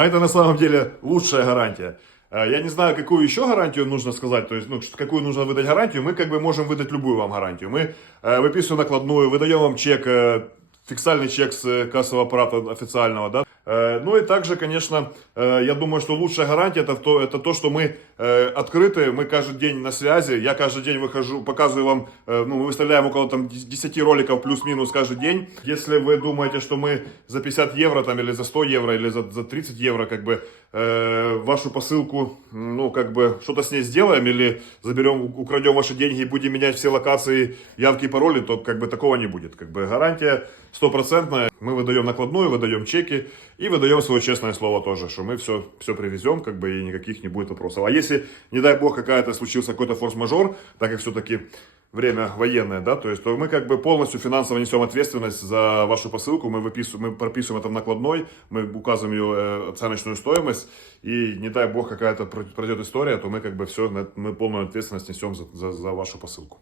А это на самом деле лучшая гарантия. Э, Я не знаю, какую еще гарантию нужно сказать, то есть, ну, какую нужно выдать гарантию. Мы как бы можем выдать любую вам гарантию. Мы э, выписываем накладную, выдаем вам чек, э, фиксальный чек с э, кассового аппарата официального, да. Э, Ну и также, конечно, э, я думаю, что лучшая гарантия это то, это то, что мы открыты, мы каждый день на связи, я каждый день выхожу, показываю вам, ну, мы выставляем около там 10 роликов плюс-минус каждый день. Если вы думаете, что мы за 50 евро там или за 100 евро или за, за 30 евро как бы вашу посылку, ну, как бы что-то с ней сделаем или заберем, украдем ваши деньги и будем менять все локации, явки и пароли, то как бы такого не будет. Как бы гарантия стопроцентная. Мы выдаем накладную, выдаем чеки и выдаем свое честное слово тоже, что мы все, все привезем, как бы и никаких не будет вопросов. А если, не дай бог, какая-то случился какой-то форс-мажор, так как все-таки время военное, да, то есть, то мы как бы полностью финансово несем ответственность за вашу посылку, мы, выписываем, мы прописываем это в накладной, мы указываем ее э, оценочную стоимость, и не дай бог какая-то про- пройдет история, то мы как бы все, мы полную ответственность несем за, за, за вашу посылку.